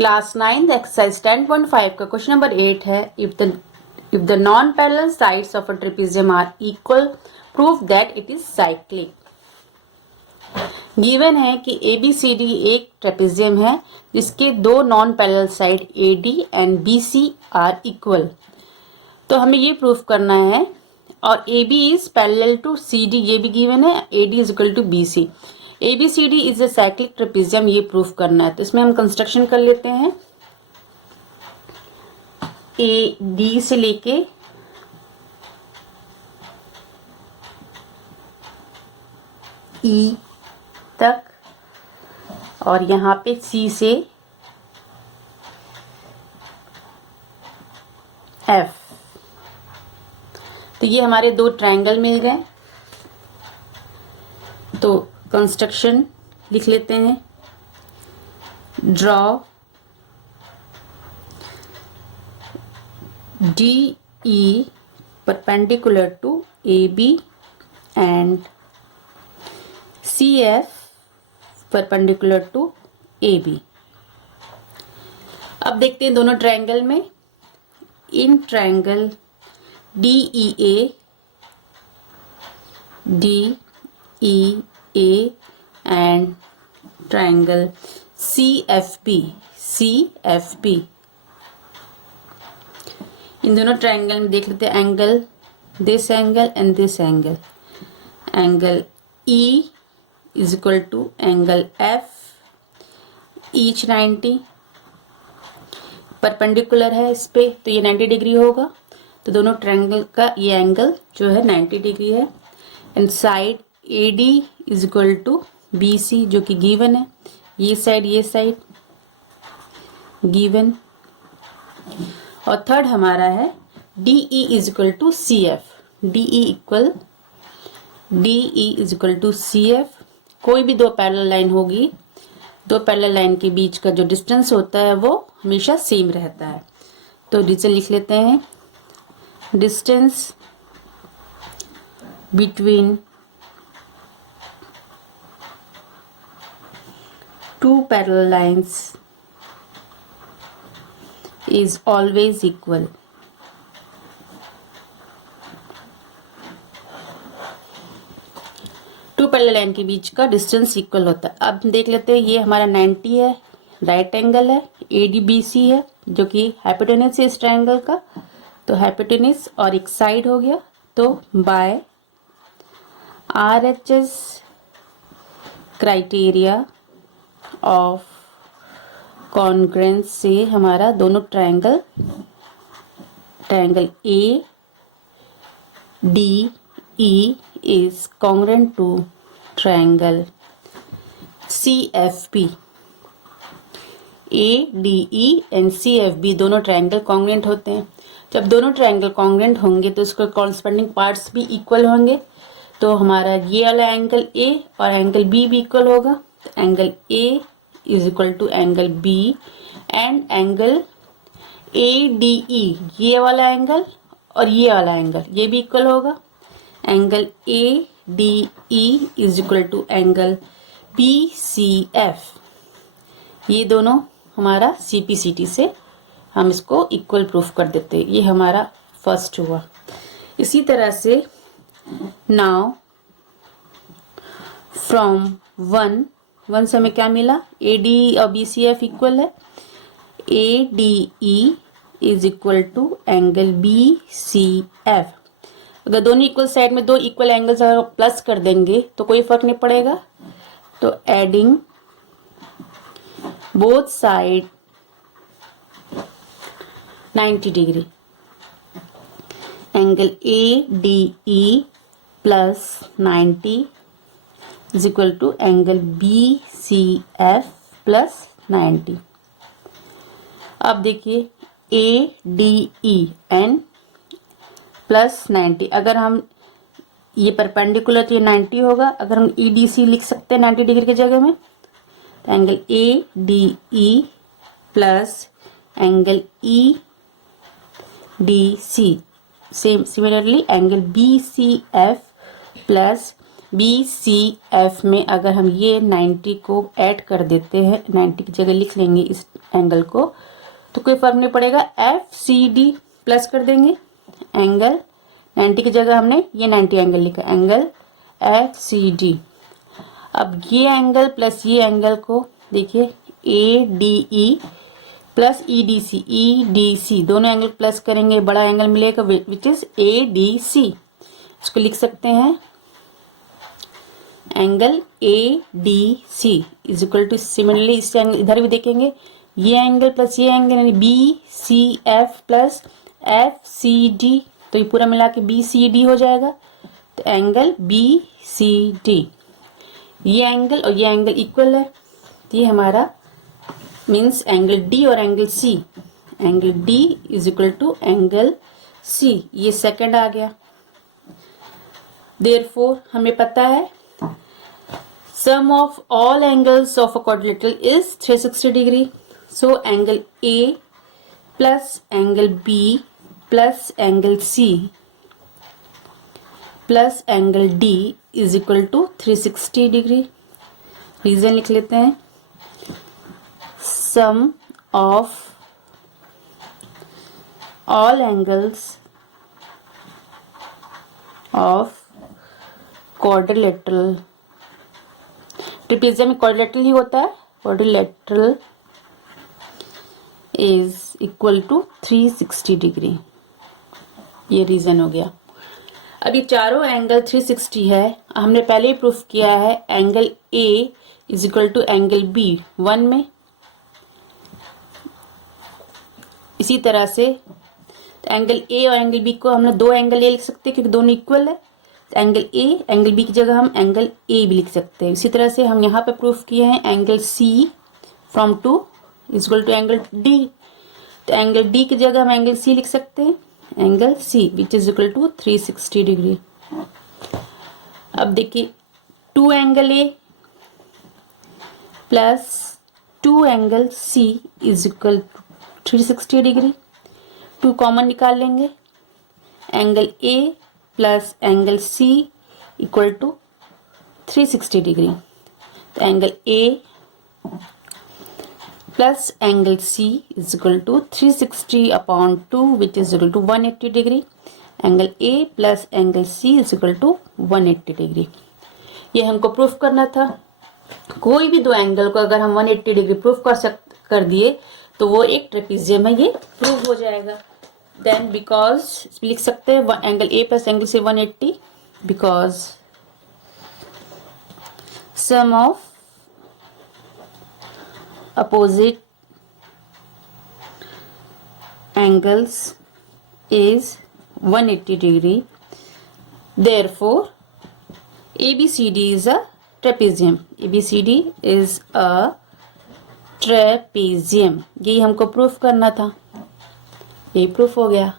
Class 9 exercise 10.5 का question number 8 है if the non parallel sides of a trapezium are equal prove that it is cyclic। Given है कि ABCD एक trapezium है जिसके दो non parallel side AD and BC are equal. तो हमें ये प्रूफ करना है और AB इज पैरेलल टू CD, ये भी गिवन है, AD is equal to BC। ABCD is a cyclic trapezium, ये प्रूफ करना है। तो इसमें हम कंस्ट्रक्शन कर लेते हैं। AD से लेके E तक और यहाँ पे C से F। तो ये हमारे दो ट्रायंगल मिल गए। तो कंस्ट्रक्शन लिख लेते हैं। Draw DE perpendicular to AB and CF perpendicular to AB। अब देखते हैं दोनों ट्रायंगल में। इन triangle DEA and triangle CFB इन दोनों ट्रायंगल में देख लेते हैं angle, this angle and this angle. Angle E is equal to angle F, each 90 perpendicular है इस पे, तो ये 90 डिग्री होगा। तो दोनों ट्रायंगल का ये एंगल जो है 90 डिग्री है। And side AD is equal to BC जो कि गिवन है। ये साइड गिवन। और थर्ड हमारा है DE is equal to CF। DE is equal to CF। कोई भी दो पैरेलल लाइन होगी, दो पैरेलल लाइन के बीच का जो डिस्टेंस होता है वो हमेशा सेम रहता है। तो डिस्टेंस लिख लेते हैं। Distance between two parallel lines is always equal। Two parallel line के बीच का डिस्टेंस इक्वल होता है। अब देख लेते हैं, ये हमारा 90 है, राइट एंगल है, ADBC है जो कि हाइपोटेनस है इस ट्रायंगल का। तो हाइपोटेनस और एक साइड हो गया। तो by RHS criteria of congruence से हमारा दोनों triangle ADE is congruent to triangle CFB। ADE and CFB दोनों ट्रायंगल कॉन्ग्रुएंट होते हैं। जब दोनों ट्रायंगल कॉन्ग्रुएंट होंगे तो उसके कॉरस्पॉन्डिंग पार्ट्स भी इक्वल होंगे। तो हमारा ये वाला एंगल A और एंगल B भी इक्वल होगा। तो angle A is equal to angle B and angle ADE, ये वाला एंगल और ये वाला एंगल ये भी इक्वल होगा। Angle ADE is equal to angle BCF। ये दोनों हमारा CPCT से हम इसको इक्वल प्रूफ कर देते हैं। ये हमारा फर्स्ट हुआ। इसी तरह से नाउ फ्रॉम वन से हमें क्या मिला, AD और BCF इक्वल है। ADE is equal to angle BCF। अगर दोनों इक्वल साइड में दो इक्वल एंगल्स अगर प्लस कर देंगे तो कोई फर्क नहीं पड़ेगा। तो एडिंग बोथ साइड 90 डिग्री, angle ADE plus 90 is equal to angle BCF plus 90। अब देखिए ADE एंड प्लस 90, अगर हम ये परपेंडिकुलर तो ये 90 होगा। अगर हम EDC लिख सकते हैं 90 डिग्री की जगह में, तो angle ADE plus angle EDC same similarly angle BCF plus B C F में अगर हम ये 90 को ऐड कर देते हैं, 90 की जगह लिख लेंगे इस एंगल को, तो कोई फर्क नहीं पड़ेगा। एफ सी डी प्लस कर देंगे एंगल, 90 की जगह हमने ये 90 एंगल लिखा, एंगल एफ सी डी। अब ये एंगल प्लस ये एंगल को देखिए A D E plus E D C दोनों एंगल प्लस करेंगे, बड़ा एंगल मिलेगा विच इज ए डी सी। इसको लिख सकते हैं angle A D C is equal to, similarly इस एंगल इधर भी देखेंगे, ये एंगल प्लस ये एंगल यानी B C F plus F C D, तो ये पूरा मिला के बी सी डी हो जाएगा। तो एंगल बी सी डी, ये एंगल और ये एंगल इक्वल है, तो ये हमारा मीन्स एंगल डी और angle C, angle D is equal to angle C, ये सेकंड आ गया। देयरफॉर हमें पता है sum of all angles of a quadrilateral is 360 degree. So angle A plus angle B plus angle C plus angle D is equal to 360 degree. Reason लिख लेते हैं, sum of all angles of quadrilateral, trapezium में quadrilateral ही होता है, quadrilateral is equal to 360 degree. ये reason हो गया। अब ये चारों एंगल 360 है, हमने पहले ही प्रूफ किया है angle A is equal to angle B 1 में। इसी तरह से एंगल ए और एंगल बी को हमने दो एंगल ए लिख सकते हैं क्योंकि दोनों इक्वल है, तो एंगल ए एंगल बी की जगह हम एंगल ए भी लिख सकते हैं। इसी तरह से हम यहाँ पे प्रूफ किए हैं angle C from 2 is equal to angle D, तो एंगल डी की जगह हम एंगल सी लिख सकते हैं, angle C which is equal to 360 degree. अब देखिए 2 angle A plus 2 angle C is equal to 360 degree. 2 common निकाल लेंगे, angle A plus angle C equal to 360 degree. तो angle A plus angle C is equal to 360 upon 2 which is equal to 180 degree. Angle A plus angle C is equal to 180 degree. ये हमको proof करना था। कोई भी दो angle को अगर हम 180 डिग्री प्रूफ कर दिए तो वो एक ट्रेपेजियम है, ये प्रूव हो जाएगा। देन बिकॉज लिख सकते हैं angle A plus angle C 180 because sum of opposite angles is 180 degree. Therefore ABCD is a trapezium। ABCD is a trapezium. यही हमको प्रूफ करना था, यही प्रूफ हो गया।